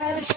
તમારી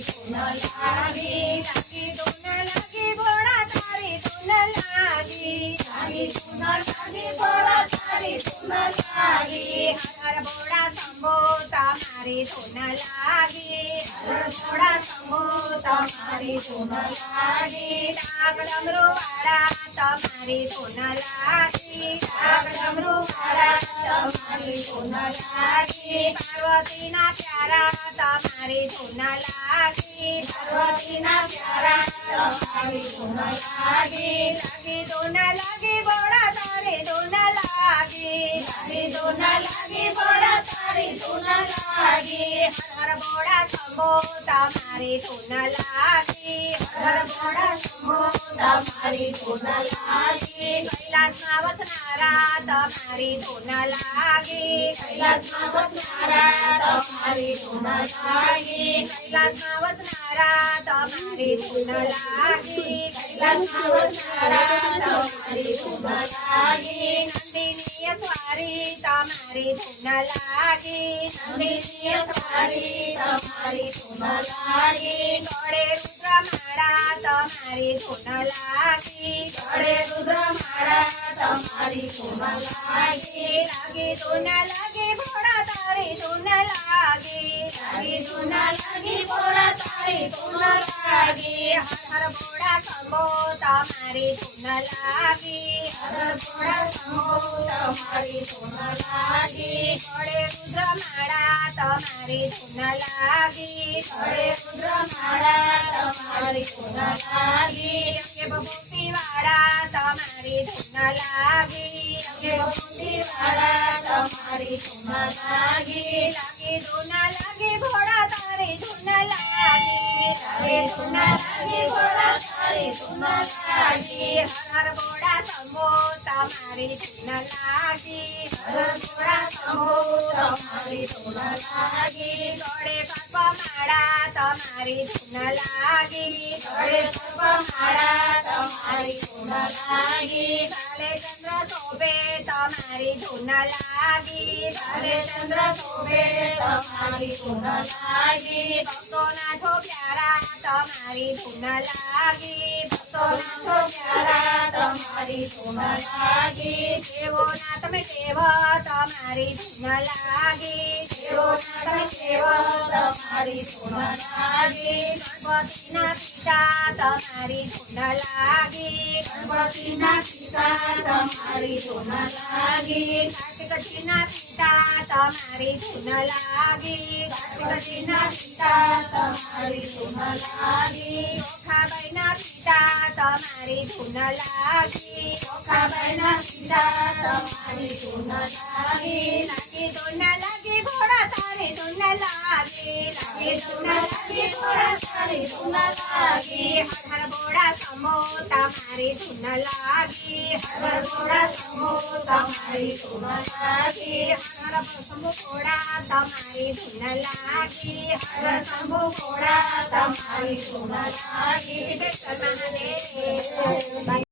ધૂન લાગી લાગી ધૂન લાગી ભોળા તારી ધૂન લાગી લાગી ધૂન લાગી ભોળા તારી ધૂન લાગી હર ભોળા શંભો તમારી ધૂન લાગી હર ભોળા શંભો તમારી ધૂન લાગી ડાક ડમરુ વાળા તમારી ધૂન લાગી ડાક ડમરુ વાળા તમારી ધૂન લાગી પાર્વતીના પ્યારા તમારી ધૂન લાગી પાર્વતીના પ્યારા તમારી ધૂન લાગી લાગી ધૂન લાગી ભોળા તારી ધૂન લાગી લાગી ધૂન લાગી ભોળા તારી ધૂન લાગી હર ભોળા શંભો તમારી ધૂન લાગી હર ભોળા શંભો તમારી ધૂન લાગી કૈલાસમાં વસનારા તમારી ધૂન લાગી કૈલાસમાં વસનારા તમારી ધૂન લાગી કૈલાસમાં વસનારા તમારી ધૂન લાગી કૈલાસમાં વસનારા તમારી ધૂન લાગી નંદિની સ્વારી તમારી ધૂન લાગી નંદિની સ્વારી તમારી ધૂન લાગી ગળે રુદ્રમાળા તમારી ધૂન લાગી ગળે રુદ્રમાળા તમારી ધૂન લાગી લાગી ધૂન લાગી ભોળા તારી ધૂન લાગી લાગી ધૂન લાગી ભોળા તારી ધૂન લાગી હર ભોળા શંભો તમારી ધૂન લાગી હર ભોળા શંભો તમારી ધૂન લાગી ગળે રુદ્રમાળા તમારી ધૂન લાગી ગળે રુદ્રમાળા તમારી ધૂન લાગી અંગે ભભૂતિ વાળા તમારી ધૂન લાગી અંગે ભભૂતિ વાળા તમારી ધૂન લાગી લાગી ધૂન લાગી ભોળા તારી ધૂન લાગી લાગી ધૂન લાગી ભોળા તારી ધૂન લાગી હર ભોળા શંભો તમારી ધૂન લાગી હર ભોળા શંભો તમારી ધૂન લાગી ગળે પદ્મમાળા તમારી ધૂન લાગી ગળે પદ્મમાળા તમારી ધૂન લાગી કાલે ચંદ્ર શોભે તમારી ધૂન લાગી કાલે ચંદ્ર શોભે તમારી ધૂન લાગી ભક્તોના પ્યારા તમારી ધૂન લાગી ભક્તોના પ્યારા તમારી ધૂન લાગી દેવોના તમે દેવ તમારી ધૂન લાગી દેવોના તમે દેવ તમારી ધૂન લાગી ગણપતિના પિતા તમારી ધૂન લાગી ગણપતિના પિતા તમારી ધૂન લાગી કાર્તિકજીના પિતા તમારી ધૂન લાગી કાર્તિકજીના પિતા તમારી ધૂન લાગી ચોખાબાઈના પિતા તમારી ધૂન લાગી ચોખાબાઈના પિતા તમારી ધૂન લાગી લાગી ધૂન લાગી ભોળા તારી ધૂન લાગી લાગી ધૂન લાગી ભોળા તારી ધૂન લાગી હર ભોળા શંભો તમારી ધૂન લાગી હર ભોળા શંભો તમારી ધૂન લાગી હર શંભો ભોળા તમારી ધૂન લાગી હર શંભો ભોળા તમારી ધૂન લાગી